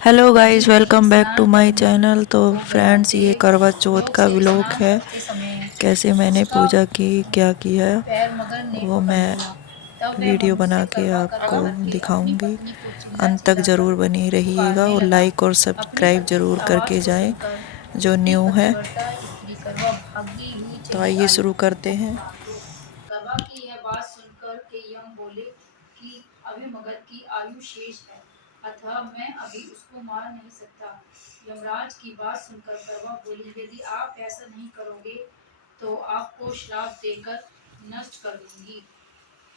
Hello guys, welcome back to my channel. तो friends, ये करवा चौथ का व्लॉग है। कैसे मैंने पूजा की, क्या किया, वो मैं वीडियो बना के आपको दिखाऊंगी। अंत तक ज़रूर बनी रहिएगा और लाइक और सब्सक्राइब ज़रूर करके जाएं जो न्यू है। तो आइए शुरू करते हैं। करवा की यह बात सुनकर के यम बोले कि अभी मगध की आयु शेष है, अतः मैं अभी उसको मार नहीं सकता। यमराज की बात सुनकर करवा बोली, यदि आप ऐसा नहीं करोगे तो आपको श्राप देकर नष्ट कर दूंगी।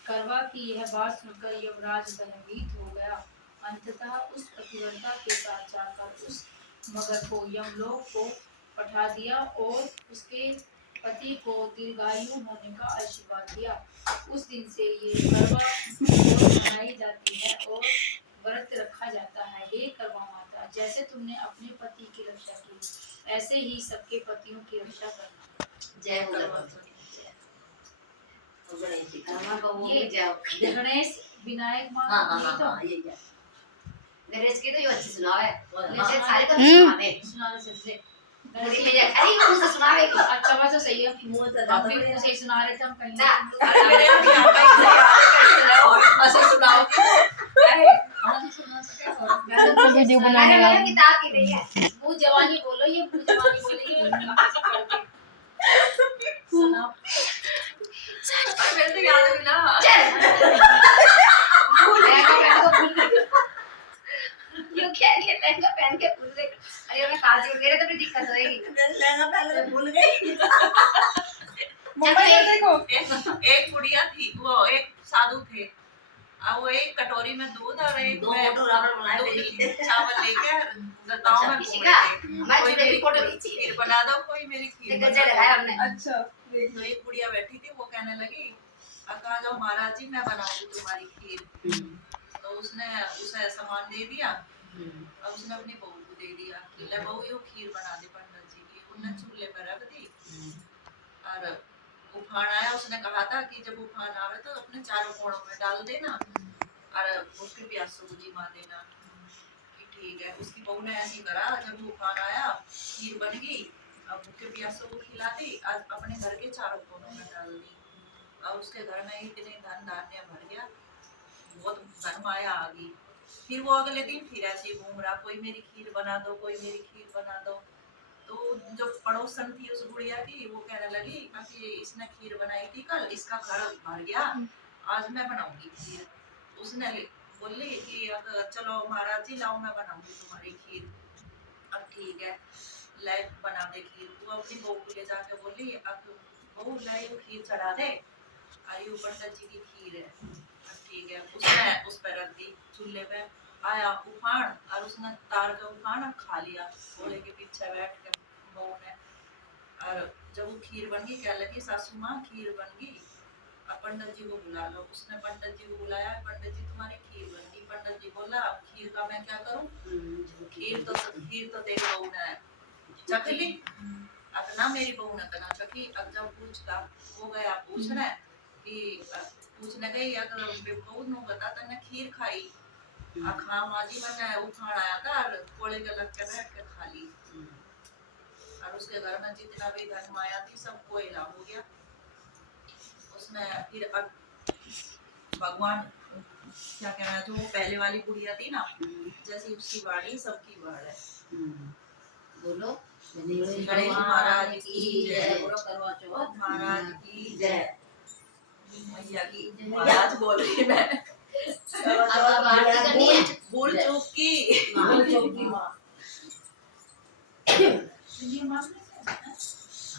करवा की यह बात सुनकर यमराज भयभीत हो गया। अंततः उस पतिव्रता के साथ जाकर उस मगर को यमलोक को पठा दिया और उसके पति को दीर्घायु होने का आशीर्वाद दिया। उस दिन से ये करवा चौथ मनाई जाती है और व्रत रखा जाता है। हे करवा माता, जैसे तुमने अपने पति की रक्षा की, ऐसे ही सबके पतियों की रक्षा करना। जय हो गणेश विनायक माँ। हाँ, तो ये क्या गणेश की तो ये अच्छी सुनाव है। लेकिन सारे तो सुना दे गणेश की अरे वो मुझसे सुनावेगी। अच्छा बात तो सही है। मुंह से हम भी मुंह से सुना रहे थे, हम कहीं अरे मेरे ऐसे सुनाओ। अरे हम सुना सके तो वीडियो बनाने वाला किताब की नहीं है। वो जवानी बोलो, ये जवानी बोलेगी सुनाओ। अरे मेरे तो याद भी ना। यू क्या ये लहंगा पहन के भूल गई। अरे मैं काजी हो गई तो भी दिक्कत होएगी। लहंगा पहन के भूल गई। मोबाइल देखो। एक गुड़िया थी, वो एक साधु थे। अब वो एक कटोरी में दूध और एक दो फोटो रबर बनाए चावल लेके गांव में घूम रहे थे। हमारी मेरी फोटो खींची। खीर बना दो, कोई मेरी खीर गजर लगाया हमने। अच्छा देख लो, एक गुड़िया बैठी थी, वो कहने लगी अक्का जाओ महाराज जी, मैं बनाऊंगी तुम्हारी खीर। तो उसने उसे सामान दे दिया। अब उसने अपनी बहू को दे दिया कि ले बहू, यो खीर बना दे पंडित जी की। उन्हें चूल्हे पर रख दी और उफान आया। उसने कहा था कि जब उफान आवे तो अपने चारों कोणों में डाल देना और उसके प्यासों को जिमा देना। कि ठीक है। उसकी बहू ने ऐसे ही करा। जब उफान आया, खीर बन गई। अब उसके प्यासों को खिला दी, आज अपने घर के चारों कोणों में डाल दी। और उसके घर में इतने धन धान्य भर गया, बहुत धन माया आ गई। फिर वो अगले दिन फिर ऐसे घूम रहा, कोई मेरी खीर बना दो, कोई मेरी खीर बना दो। तो जो पड़ोसन थी उस गुड़िया की, वो कहने लगी कि इसने खीर बनाई थी कल, इसका घर भर गया, आज मैं बनाऊंगी खीर। उसने बोली कि अगर चलो महाराज जी लाओ, मैं बनाऊंगी तुम्हारी खीर। अब ठीक है, ले बना दे खीर। वो अपनी बहू को ले जाके बोली, अब बहू लाई खीर चढ़ा दे, आयु पंडित जी की खीर है। ठीक है, उसने उस पर रख दी चूल्हे पे। आया उफान और उसने तार का उफान खा लिया घोड़े के पीछे बैठ के बहू ने। और जब वो खीर बन गई, क्या लगी सासू माँ खीर बन गई, अब पंडित जी को बुला लो। उसने पंडित जी को बुलाया, पंडित जी तुम्हारी खीर बन गई। पंडित जी बोला अब खीर का मैं क्या करूँ, खीर तो तेरी बहू ने चख ली। अब ना मेरी बहू ने करना चखी। अब जब पूछता वो गया पूछना कि पूछने गई अगर बहू नु बता तने खीर खाई खा माजी मैंने उठान आया था और कोले के लग के बैठ के खा ली। और उसके घर में जितना भी धन माया थी सब कोयला हो गया। उसने फिर अब भगवान क्या कहना, जो पहले वाली गुड़िया थी ना, जैसी उसकी बाड़ी सबकी बाढ़ है। बोलो गणेश महाराज की जय, महाराज की जय, मैया की महाराज बोल रही मैं। भूल चूक की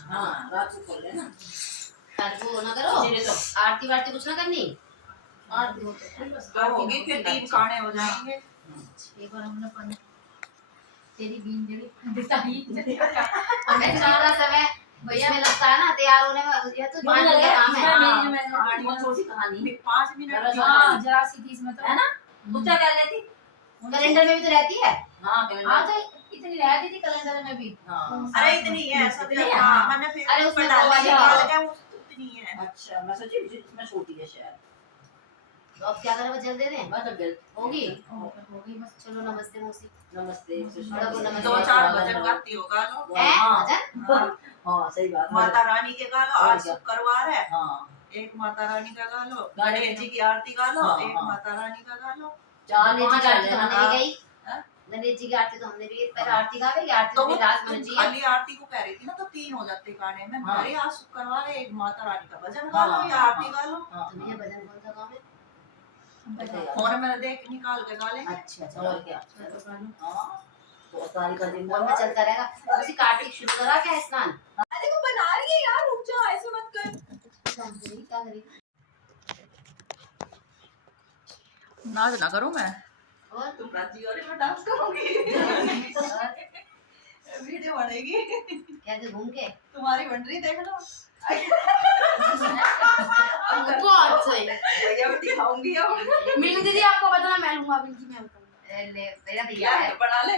हाँ, रात को खोल लेना। वो ना करो, आरती वारती कुछ ना करनी। आरती होगी फिर 3 काने हो जाएंगे। एक बार हमने पढ़ा तेरी बीन जड़ी पंडिताई हमें सारा समय भैया में लगता है ना तैयार होने में। ये तो मान लगे काम है। मैं कहानी छोटी कहानी 5 मिनट। हां जरा सी थी इसमें तो है ना। पूछा क्या लेती, कैलेंडर में भी तो रहती है। हां कैलेंडर। हां तो इतनी रहती थी कैलेंडर में भी। हां अरे इतनी है सब। हां मैंने फिर अरे उसमें डाल के उतनी है। अच्छा मैं सोची इसमें छोटी है शायद। तो अब क्या करें, जल दे दें? बस अब जल होगी होगी बस। चलो नमस्ते मौसी। नमस्ते बड़ा को नमस्ते। 2-4 भजन गाती हो गा लो। हैं हाँ भजन? हाँ सही बात है। माता रानी के गा लो, आज शुक्रवार है, हाँ एक माता रानी का गा लो, गाने गणेश जी की आरती गा लो, हाँ, एक हाँ। माता रानी का गा लो। गणेश जी की आरती तो हाँ। हमने भी गई। हाँ? गणेश जी की आरती तो हमने भी गई। पहले आरती गावे, आरती तो तो वो लास्ट में तुम चाहिए। खाली आरती को कह रही थी ना, तो 3 हो जाते गाने में। हाँ। अरे आज शुक्रवार है, एक माता रानी का भजन गा लो या आरती गा लो। तो ये भजन कौन सा गाँव है? फोन में देख निकाल के गा लेंगे। अच्छा और क्या। हाँ तो सारी का दिन फोन में चलता रहेगा। उसी कार्तिक शुरू करा क्या स्नान? अरे वो बना रही है यार, रुक जा, ऐसे मत कर। क्या करी? नाच ना करूं मैं, और तुम राजी और मैं डांस करूंगी। वीडियो बनेगी कैसे घूम के? तुम्हारी बन रही, देख लो। बहुत सही। भैया भी दिखाऊंगी अब। मिलू दीदी आपको बताना, मैं लूंगा बिल्कुल, मैं बताऊंगा। ले मेरा भैया है। बना ले।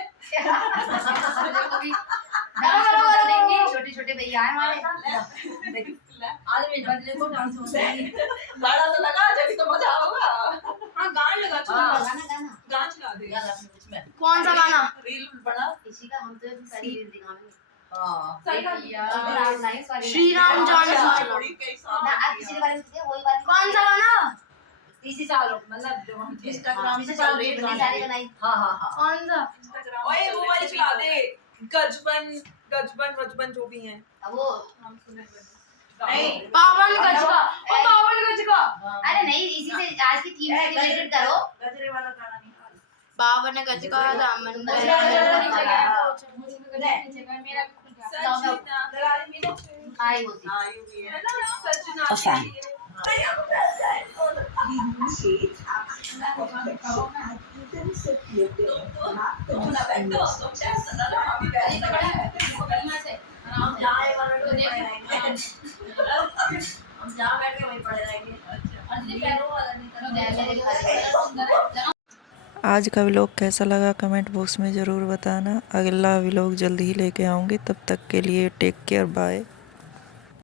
छोटे छोटे भैया हैं हमारे। आज मेरे बदले को डांस हो रहा है। गाना तो लगा, जब तो मजा आऊंगा। हाँ गाना लगा चलो। हाँ। गाना गाना चला दे यार अपने कुछ में कौन सा गाना? रील बना। इसी का हम तो सारी रील दिखाएंगे। हाँ सही और आप नहीं सॉरी श्री राम जानकी चलो। ना आप किसी के बारे में पूछिए, वही बात कौन सा गाना? 30 साल मतलब जो हम इंस्टाग्राम इसे से चल चल रही रही बनी सारी बनाई। हाँ हाँ हाँ कौन सा? इंस्टाग्राम। ओए वो वाली चला दे, गजबन वजबन जो भी है। अब वो नहीं, पावन गज का। ओ पावन गज का। अरे नहीं, इसी से आज की थीम से रिलेटेड करो। गजरे वाला गाना निकाल। पावन गज का दामन गजरा मेरा भी खुल गया। सजना दरारी में आई होती आयु भी है। है ना, सजना पसंद। तुम ना बैठो, तुम शायद सदा ना हम भी बैठ सकते। हम जाए वाला तो नहीं रहेंगे। हम जहाँ बैठ के वहीं पड़े रहेंगे। आज का व्लॉग कैसा लगा कमेंट बॉक्स में ज़रूर बताना। अगला व्लॉग जल्द ही लेके आऊँगी, तब तक के लिए टेक केयर, बाय।